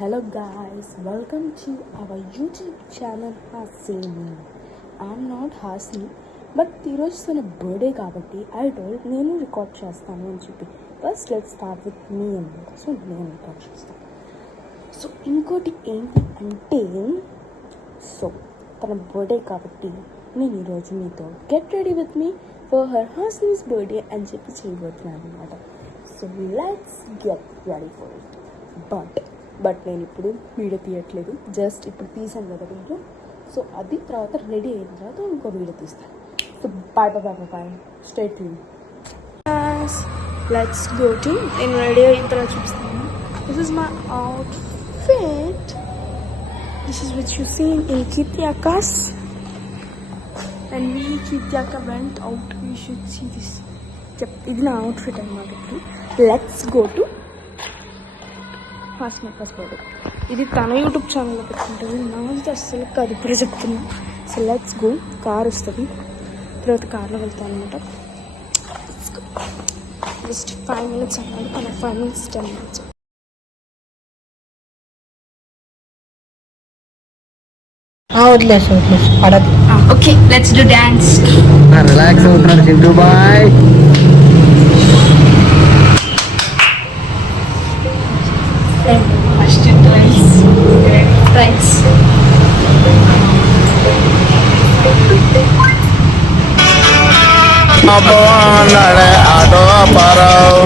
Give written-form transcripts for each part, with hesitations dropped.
Hello guys, welcome to our YouTube channel Hasini. I'm not Hasini, but ఈరోజు తన birthday కాబట్టి I told నేను record చేస్తాను అని చెప్పి first let's start with me అన్నమాట. సో నేను రికార్డ్ చేస్తాను. సో ఇంకోటి ఏంటి అంటే తన బర్త్డే కాబట్టి నేను ఈరోజు మీతో get ready with me for her హాస్నీస్ బర్త్డే అని చెప్పి చేయబోతున్నాను అనమాట. So let's get ready for it. But నేను ఇప్పుడు వీడియో తీయట్లేదు, జస్ట్ ఇప్పుడు తీసాను కదా వీడియో. సో అది తర్వాత రెడీ అయిన తర్వాత ఇంకో వీడియో తీస్తాను. So bye straight let's go to. నేను రెడీ అయిన తర్వాత చూపిస్తాను. This is my outfit. This is which you seen in Kirti Akash. When we Kirti Akash went out, we should see this. ఇది నా అవుట్ఫిట్ అన్నమాట. Let's go to Hasni birthday. ఇది తన YouTube ఛానల్లో పెట్టుకుంటుంది, నాది అస్సలు కాదు ఇప్పుడే చెప్తున్నా. So let's go. కార్ వస్తుంది, తర్వాత కార్లో వెళ్తాను అనమాట. జస్ట్ 5 minutes అన్నాడు, అలా 5 minutes 10 minutes. వదిలేసు పడదు. Okay let's do dance. Relax అవుతున్నారు చింటూ బాయ్. ఫస్ట్ ట్రైస్ ఆటో పారావు.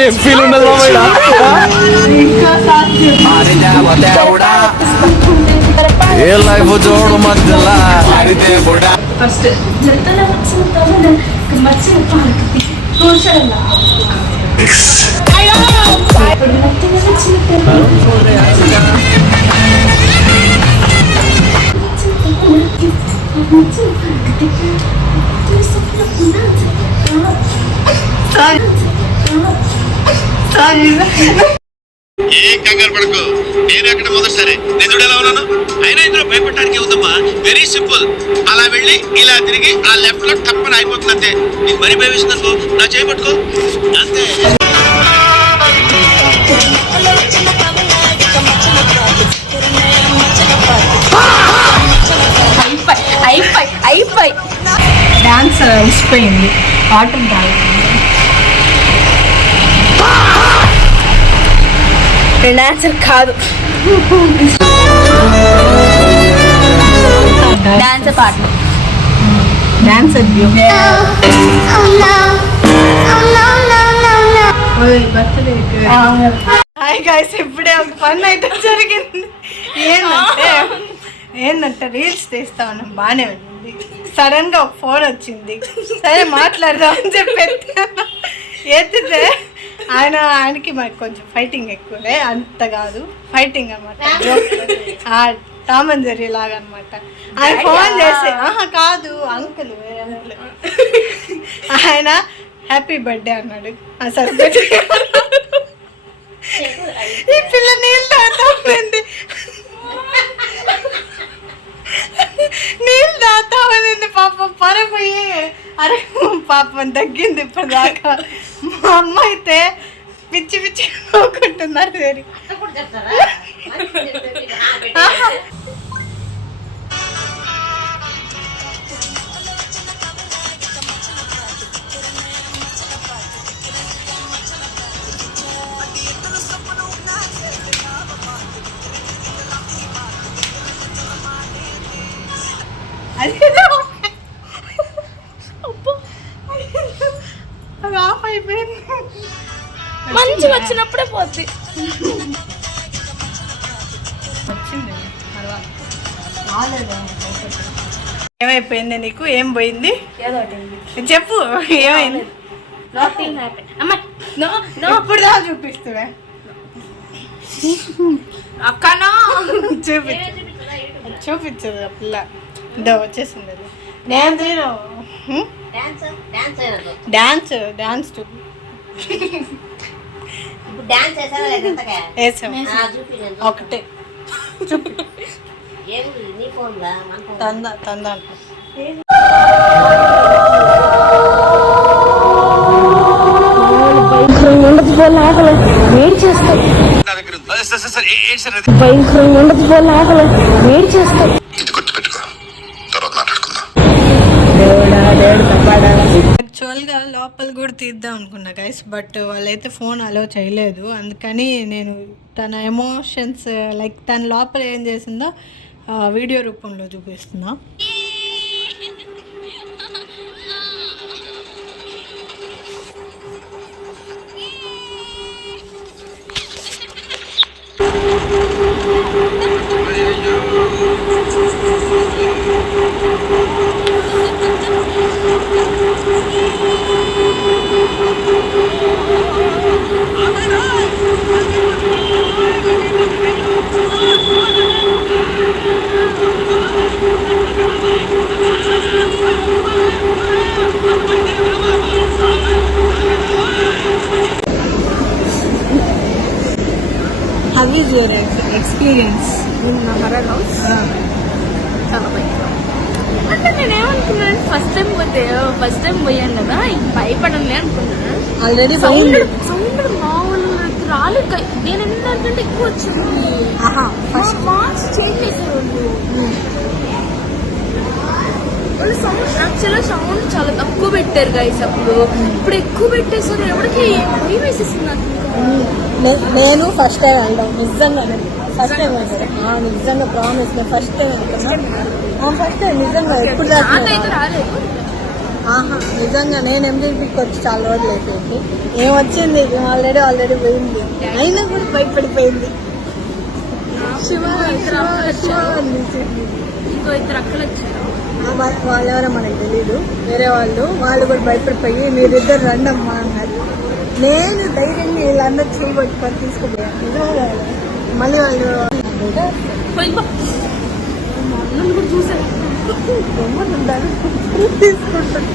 ఏం ఫీల్ ఉండదు ఏ లైఫ్ జోడు మధ్యలో ఫస్ట్ ఏ కంగారు పడకు, నేను అక్కడ మొదటిసారి నిజుడు ఎలా ఉన్నాను. అయినా ఇందులో భయపడటానికి ఉందమ్మా, వెరీ సింపుల్. అలా వెళ్ళి ఇలా తిరిగి ఆ లెఫ్ట్ లో తప్పని అయిపోతుంది అంతే. నీకు మరీ భయవేసిందనుకో, నా చేపట్టుకో అంతే. అయిపోయి డాన్స్ అలసిపోయింది, పాటలు తాగింది. డాన్సర్ కాదు, dancer partner, dancer. Hi guys, ఇప్పుడే ఒక పని అయితే జరిగింది. ఏంటంటే రీల్స్ తీస్తా ఉన్నాం, బాగానే ఉంది. సడన్ గా ఒక ఫోన్ వచ్చింది, సరే మాట్లాడదాం అని చెప్పి ఎత్తితే ఆయనకి మాకు కొంచెం ఫైటింగ్ ఎక్కువలే, అంత కాదు ఫైటింగ్ అనమాట, టామ్ అండ్ జెర్రీ లాగా అనమాట. ఆయన ఫోన్ చేసి కాదు అంకుల్, వేరే అంకుల్, ఆయన హ్యాపీ బర్త్డే అన్నాడు. సరిపోయి ఈ పిల్ల నీళ్ళు తాగుతామండి, నీళ్ళు తాగుతామనింది. పాపం పరపోయి అరే పాపం తగ్గింది ఇప్పటిదాకా. మా అమ్మ అయితే పిచ్చి పిచ్చి నవ్వుకుంటున్నారు. సరి అది ఆఫ్ అయిపోయింది. మంచి వచ్చినప్పుడే పోద్ది. వచ్చింది ఏమైపోయింది నీకు? ఏం పోయింది చెప్పు, ఏమైంది? ఇప్పుడు దా చూపిస్తువే అక్కనో చూపించదు ఆ పిల్ల. ఇదో వచ్చేసింది. డాన్స్ వేసాం ఒకటే. తందా తందా భయంకరంగా ఉండదు పోల ఆకలి వేడి చేస్తాయి. నా దగ్గర ఉంది. సార్ సార్ సార్ ఏంటి సార్ అది? భయంకరంగా ఉండదు పోల ఆకలి వేడి చేస్తాయి. ఇది గుర్తుపెట్టుకో, తర్వాత మాట్లాడుకుందాం. యాక్చువల్గా లోపల కూడా తీద్దాం అనుకున్నా గైస్, బట్ వాళ్ళైతే ఫోన్ అలో చేయలేదు. అందుకని నేను తన ఎమోషన్స్ లైక్ తన లోపల ఏం చేసిందో వీడియో రూపంలో చూపిస్తున్నా. How is your experience in horror house? చాలా భయం. అంటే నేనేమనుకున్నాను, ఫస్ట్ టైం పోయాను కదా, ఇంక భయపడంలే అనుకున్నాను. ఆల్రెడీ సౌండ్ మామూలు రాలేదు. నేను ఎందుకంటే ఎక్కువ వచ్చింది. మార్క్స్ చేంజ్ చేసేవాళ్ళు. వాళ్ళు సౌండ్ యాక్చువల్గా సౌండ్ చాలా తక్కువ పెట్టారు గైస్ అప్పుడు. ఇప్పుడు ఎక్కువ పెట్టేసారు. ఎవరికి భయం వేసేసింది నాకు. నేను ఫస్ట్ టైం వెళ్ళాను నిజంగా. ఫస్ట్ టైం వెళ్ళాను నిజంగా, ప్రామిస్. నేను ఫస్ట్ టైం వెళ్తాను. ఫస్ట్ టైం నిజంగా. ఎప్పుడు నాకైతే రాలేదు. నిజంగా నేను ఎంబీపీకి వచ్చి చాలా రోజులు అయిపోయింది. ఏమొచ్చింది ఆల్రెడీ పోయింది, అయినా కూడా భయపడిపోయింది. ఇంకో ఇద్దరు అక్కలు వచ్చారు. వాళ్ళెవరో మనకు తెలీదు, వేరే వాళ్ళు కూడా భయపడిపోయి మీరిద్దరు రండమ్మా అన్నారు. నేను ధైర్యంగా వీళ్ళందరూ చేయబట్టుకొని తీసుకుపోయాను. నిజంగా మళ్ళీ వాళ్ళు కూడా చూసారు. బొమ్మలు ఉండాలి తీసుకుంటాను.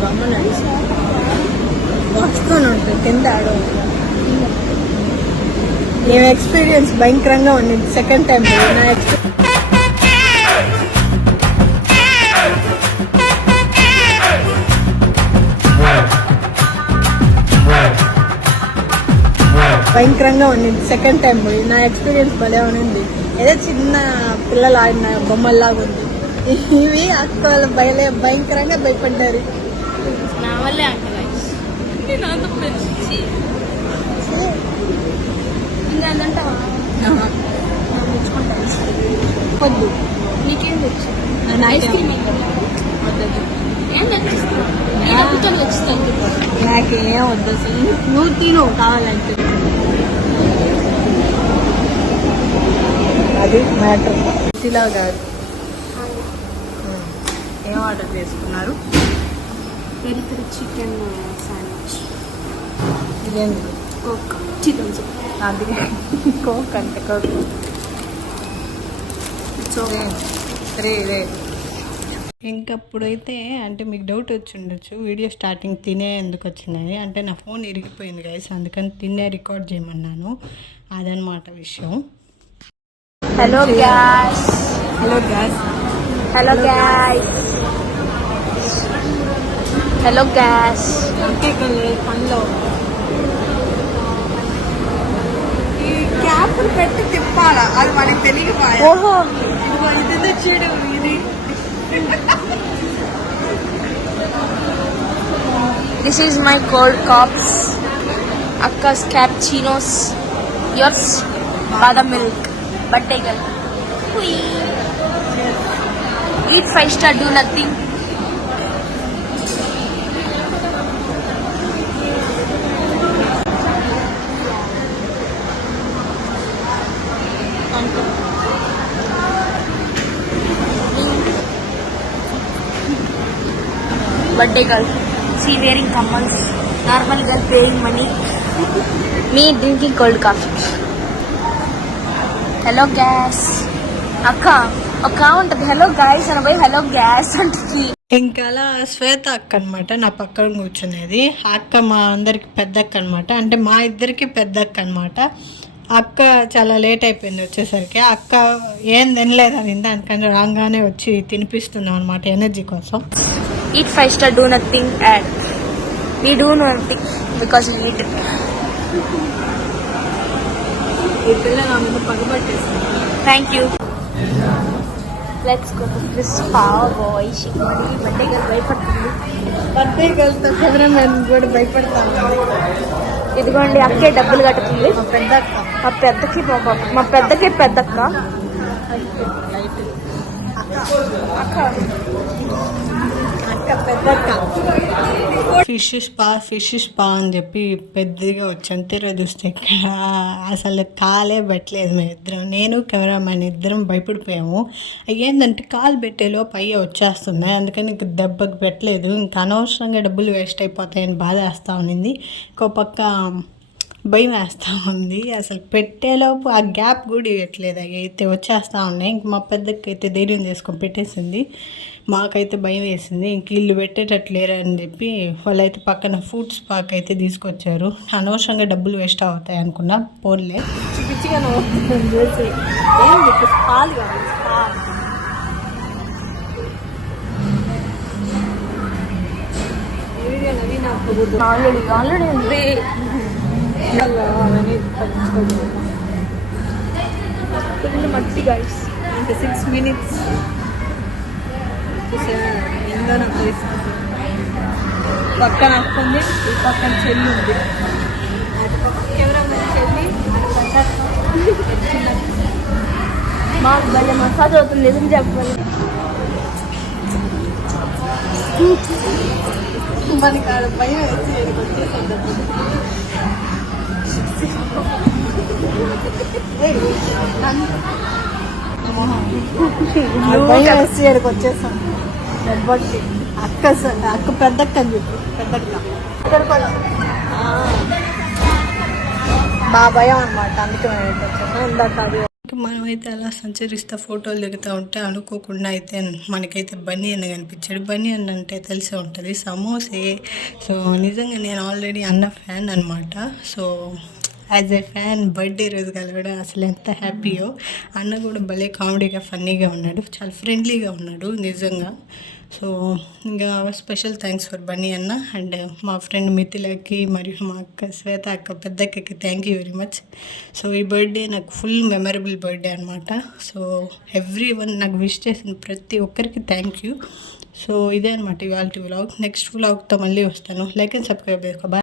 బొమ్మలు వస్తూనే ఉంటుంది కింద ఆడవు. నేను ఎక్స్పీరియన్స్ భయంకరంగా ఉండింది సెకండ్ టైం. నా భయంకరంగా ఉండింది సెకండ్ టైం పోయి. నా ఎక్స్పీరియన్స్ భలే ఉంది. ఏదో చిన్న పిల్లలు ఆడిన బొమ్మల్లాగా ఉంది. ఇవి అక్క వాళ్ళు భయంకరంగా భయపడ్డారు. నా వల్లే అంటారు. ఇంకంటావా వద్దు, నీకేం తెచ్చు? ఐస్ క్రీమ్ ఏం తెచ్చిస్తాను? నాకేం వద్దు అసలు. నువ్వు తిను కావాలంటే. అది మ్యాటర్. శిలా గారు ఏం ఆర్డర్ చేసుకున్నారు? Peri peri chicken sandwich. ఇదేంటి? Coke chicken soup. అది కోక్ అంటే కోక్. ఇంకప్పుడైతే అంటే మీకు డౌట్ వచ్చి ఉండొచ్చు, వీడియో స్టార్టింగ్ తినే ఎందుకు వచ్చిందని. అంటే నా ఫోన్ ఇరిగిపోయింది గైస్, అందుకని తినే రికార్డ్ చేయమన్నాను. అదనమాట విషయం. Hello gas. Hello gas. Hello gas. Hello gas. Okay పనిలో ఈ క్యాప్లు పెట్టి తిప్పాలా, అది మనకి తెలియకపోయా. ఓహో, ఇది చూడు ఇది. this is my cold cups. Akka's cappuccinos. Yours badam milk. Buttermilk. Eat 5-star, do nothing. Birthday girl. She wearing kammals. Normal girl paying money. Me drinking cold coffee. Hello gas. అక్క ఒక ఉంటుంది హలో గాయస్ అని పోయి hello gas అంటుంది. ఇంకా అలా శ్వేత అక్క అనమాట నా పక్కన కూర్చునేది. ఆ అక్క మా అందరికి పెద్ద అక్క అనమాట, అంటే మా ఇద్దరికి పెద్ద అక్క అనమాట. అక్క చాలా లేట్ అయిపోయింది వచ్చేసరికి. అక్క ఏం తినలేదు అని దానికన్నా రాగానే వచ్చి తినిపిస్తున్నాం అనమాట ఎనర్జీ కోసం. Eat 5-star, do nothing, and we do nothing because we eat. ఈ పిల్ల నా మీద పగబట్టేస్తుంది. Thank you. Let's go to this spa, boy. Shikmani, birthday girl భయపడుతుంది. బర్త్డే గర్ల్తో కెమెరామెన్ కూడా భయపడతాను. ఇదిగోండి అక్కే డబ్బులు కట్టుతుంది. మా పెద్ద అక్క మా పెద్దకి పెద్దక్క. ఫిష్ స్పా అని చెప్పి పెద్దగా వచ్చాను. తెర చూస్తే ఇక్కడ అసలు కాలే పెట్టలేదు. మేమిద్దరం, నేను కెమెరామ్యాన్ ఇద్దరం భయపడిపోయాము. ఏంటంటే కాలు పెట్టేలోపు అయ్యే వచ్చేస్తున్నాయి, అందుకని ఇంక దెబ్బకి పెట్టలేదు. ఇంకా అనవసరంగా డబ్బులు వేస్ట్ అయిపోతాయని బాధ వేస్తూ ఉన్నింది. ఇంకో పక్క భయం వేస్తూ ఉంది. అసలు పెట్టేలోపు ఆ గ్యాప్ కూడా ఇవ్వట్లేదు. అవి అయితే వచ్చేస్తూ ఉన్నాయి. ఇంక మా పెద్దకి అయితే ధైర్యం చేసుకొని పెట్టేసింది. మాకైతే భయం వేసింది. ఇంక ఇల్లు పెట్టేటట్లేరు అని చెప్పి వాళ్ళైతే పక్కన ఫుడ్ స్పాక్ అయితే తీసుకొచ్చారు. అనవసరంగా డబ్బులు వేస్ట్ అవుతాయి అనుకున్నా. పోన్లే పిచ్చిగా చూసి ఏం చెప్పి పాలు కాదు. ఆల్రెడీ ఉంది. ఫుల్ మట్టి గైస్. ఇంకా 6 minutes ఎందో నాకు పక్కన అక్కుంది, ఈ పక్కన చెల్లి ఉంది. అటు పక్క కెమెరామెన్ చెల్లి, మాకు భలే మసాజ్ అవుతుంది. ఎదురు చెప్పాలి. మనకి ఆడ భయం వేసి వచ్చేసాడు. భయం వేసి ఇక్కడికి వచ్చేసాం. దెబ్బకి అక్క పెద్దక్క అని చెప్పి పెద్దక్క మా భయం అనమాట. అందుకే మేము వచ్చేసాం. ఇందాక అది మనమైతే అలా సంచరిస్తూ ఫోటోలు దిగుతూ ఉంటే అనుకోకుండా అయితే మనకైతే బన్నీ అన్న కనిపించాడు. బన్నీ అన్న అంటే తెలిసే ఉంటుంది, సమోసే. సో నిజంగా నేను ఆల్రెడీ అన్న ఫ్యాన్ అనమాట. So as a fan birthday రోజు కలవడం అసలు ఎంత హ్యాపీయో. అన్న కూడా భలే కామెడీగా ఫన్నీగా ఉన్నాడు, చాలా ఫ్రెండ్లీగా ఉన్నాడు నిజంగా. సో ఇంకా స్పెషల్ థ్యాంక్స్ ఫర్ బన్నీ అన్న. అండ్ మా ఫ్రెండ్ మిథిలకి మరియు మా అక్క శ్వేత అక్క పెద్దక్కకి thank you very much. So ఈ బర్త్డే నాకు ఫుల్ మెమరబుల్ బర్త్డే అనమాట. సో ఎవ్రీ వన్ నాకు విష్ చేసిన ప్రతి ఒక్కరికి థ్యాంక్ యూ. సో ఇదే అనమాట ఇవాళ వ్లాగ్. నెక్స్ట్ వ్లాగ్తో మళ్ళీ వస్తాను. లైక్ అండ్ సబ్స్క్రైబ్ చేసుకో.